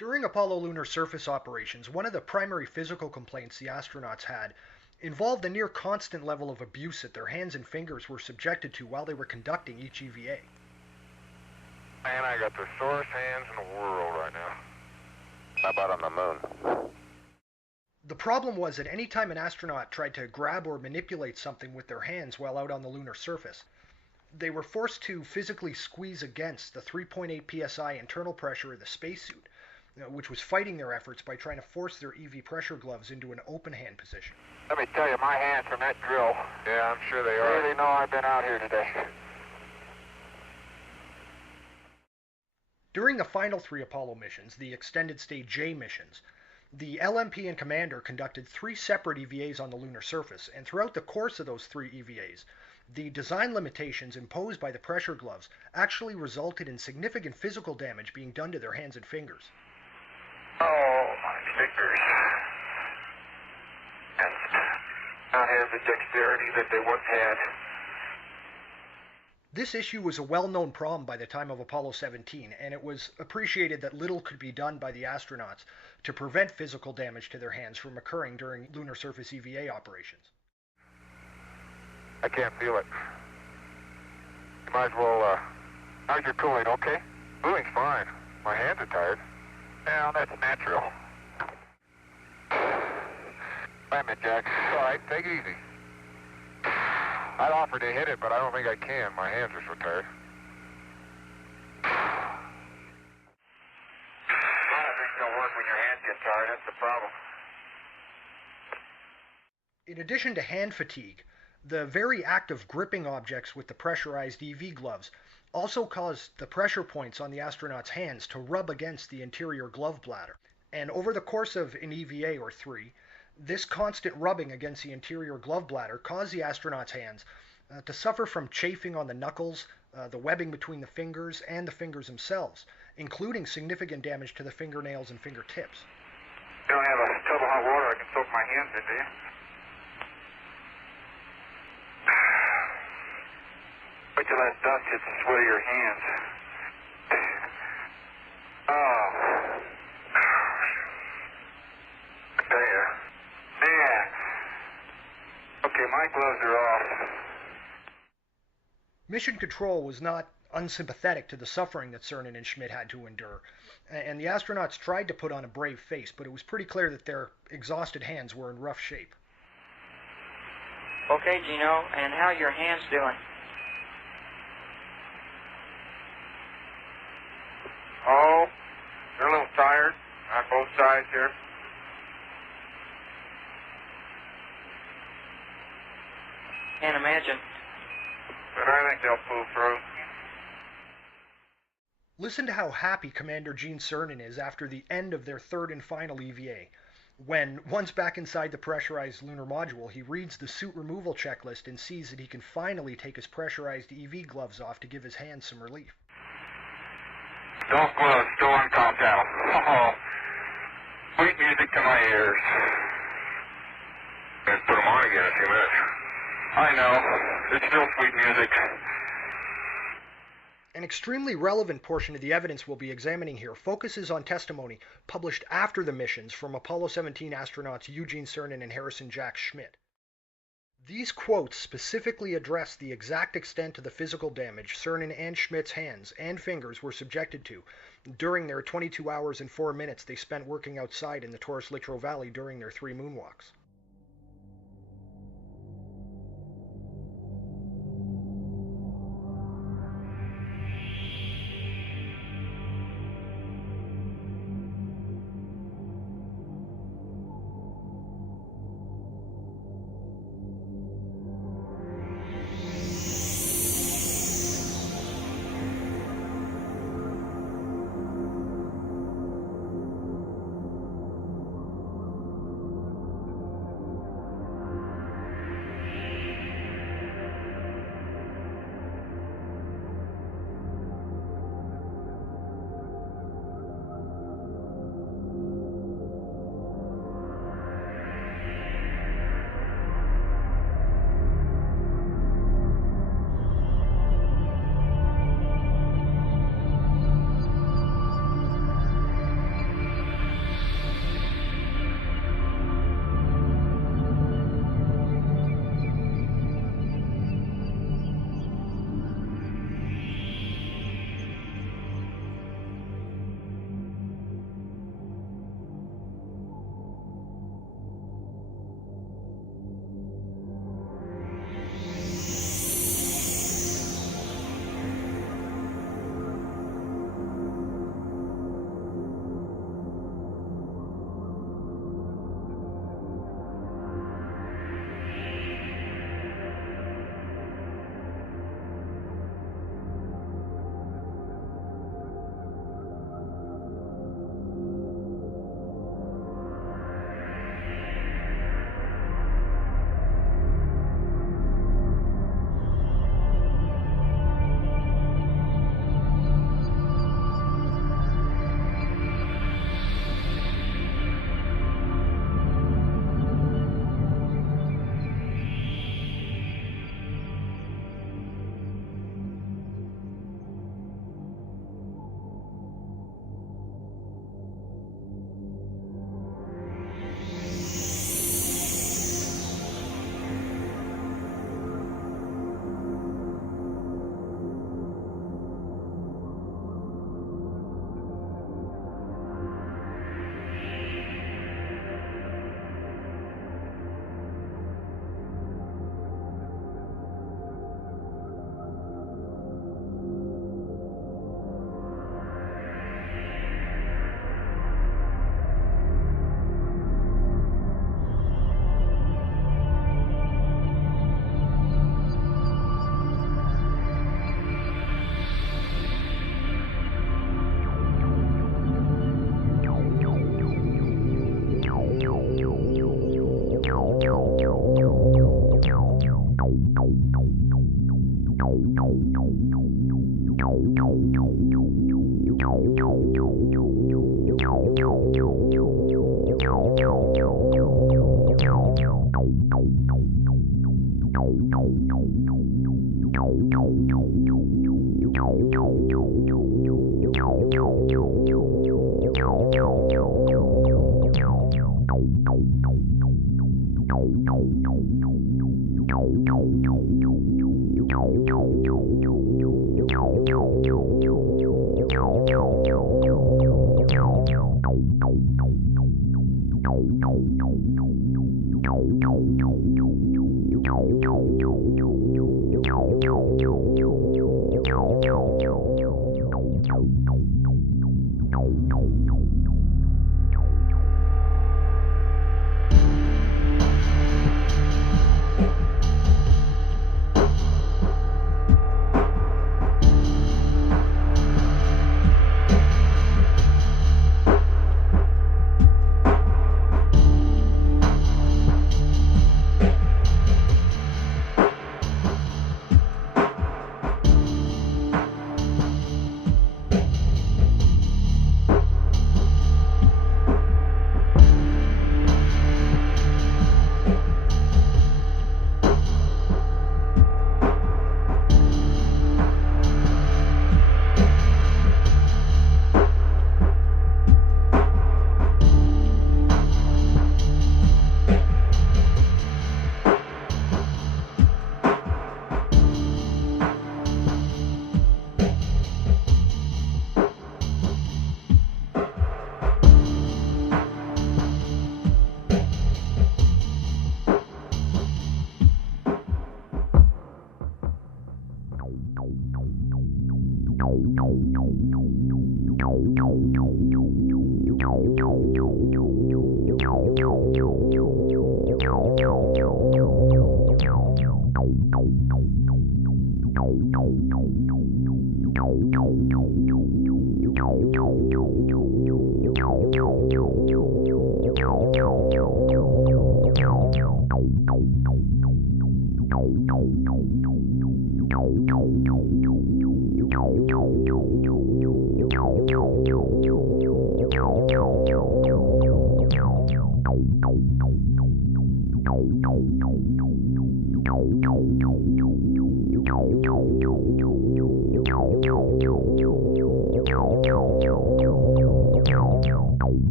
During Apollo lunar surface operations, one of the primary physical complaints the astronauts had involved a near constant level of abuse that their hands and fingers were subjected to while they were conducting each EVA. Man, I got the sorest hands in the world right now. How about on the moon? The problem was that any time an astronaut tried to grab or manipulate something with their hands while out on the lunar surface, they were forced to physically squeeze against the 3.8 psi internal pressure of the spacesuit, which was fighting their efforts by trying to force their EV pressure gloves into an open hand position. Let me tell you, my hands from that drill. Yeah, I'm sure they are. Really know I've been out here today. During the final three Apollo missions, the extended stay J missions, the LMP and commander conducted three separate EVAs on the lunar surface, and throughout the course of those three EVAs, the design limitations imposed by the pressure gloves actually resulted in significant physical damage being done to their hands and fingers. Oh, my fingers. And not have the dexterity that they once had. This issue was a well-known problem by the time of Apollo 17, and it was appreciated that little could be done by the astronauts to prevent physical damage to their hands from occurring during lunar surface EVA operations. I can't feel it. You might as well, how's your cooling, okay? Cooling's fine. My hands are tired. Yeah, that's natural. Wait a minute, Jack. All right, take it easy. I'd offer to hit it, but I don't think I can. My hands are so tired. A lot of things don't work when your hands get tired. That's the problem. In addition to hand fatigue, the very act of gripping objects with the pressurized EV gloves also caused the pressure points on the astronauts' hands to rub against the interior glove bladder. And over the course of an EVA or three, this constant rubbing against the interior glove bladder caused the astronauts' hands to suffer from chafing on the knuckles, the webbing between the fingers, and the fingers themselves, including significant damage to the fingernails and fingertips. You don't have a tub of hot water I can soak my hands in, do you? Wait till that dust hits the sweat of your hands. Oh. I tell you. Man. Okay, my gloves are off. Mission Control was not unsympathetic to the suffering that Cernan and Schmidt had to endure, and the astronauts tried to put on a brave face, but it was pretty clear that their exhausted hands were in rough shape. Okay, Gino, and how are your hands doing? Oh, they're a little tired on both sides here. Can't imagine. But I think they'll pull through. Listen to how happy Commander Gene Cernan is after the end of their third and final EVA, when, once back inside the pressurized lunar module, he reads the suit removal checklist and sees that he can finally take his pressurized EV gloves off to give his hands some relief. Those gloves still on countdown. Oh, sweet music to my ears. Let's put them on again in a few minutes. I know. It's still sweet music. An extremely relevant portion of the evidence we'll be examining here focuses on testimony published after the missions from Apollo 17 astronauts Eugene Cernan and Harrison Jack Schmitt. These quotes specifically address the exact extent of the physical damage Cernan and Schmidt's hands and fingers were subjected to during their 22 hours and 4 minutes they spent working outside in the Taurus-Littrow Valley during their 3 moonwalks.